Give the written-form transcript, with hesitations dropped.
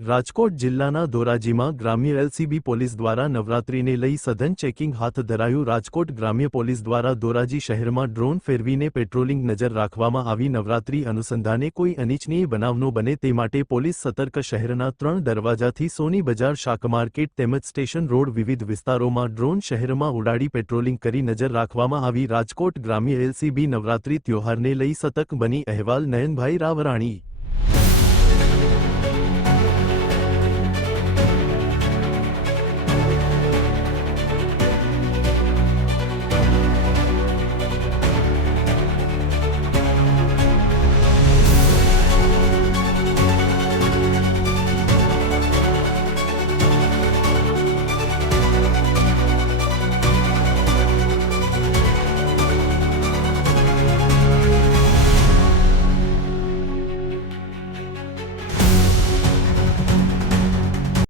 રાજકોટ જિલ્લાના ધોરાજીમાં ગ્રામ્ય LCB police દ્વારા નવરાત્રિને લઈ સઘન ચેકિંગ હાથ ધરાયું। રાજકોટ ગ્રામ્ય પોલીસ દ્વારા ધોરાજી શહેરમાં ડ્રોન ફેરવીને પેટ્રોલિંગ નજર રાખવામાં આવી। નવરાત્રિ અનુસંધાને કોઈ અનિચ્છનીય બનાવ ન બને તે માટે પોલીસ સતર્ક। શહેરના 3 દરવાજાથી સોની બજાર, શાક માર્કેટ તેમજ સ્ટેશન રોડ વિવિધ વિસ્તારોમાં ડ્રોન શહેરમાં ઉડાડી પેટ્રોલિંગ કરી નજર રાખવામાં આવી। રાજકોટ ગ્રામ્ય એલસીબી નવરાત્રિ ત્યોહારને લઈ સતર્ક બની। અહેવાલ નયનભાઈ રાવરાણી।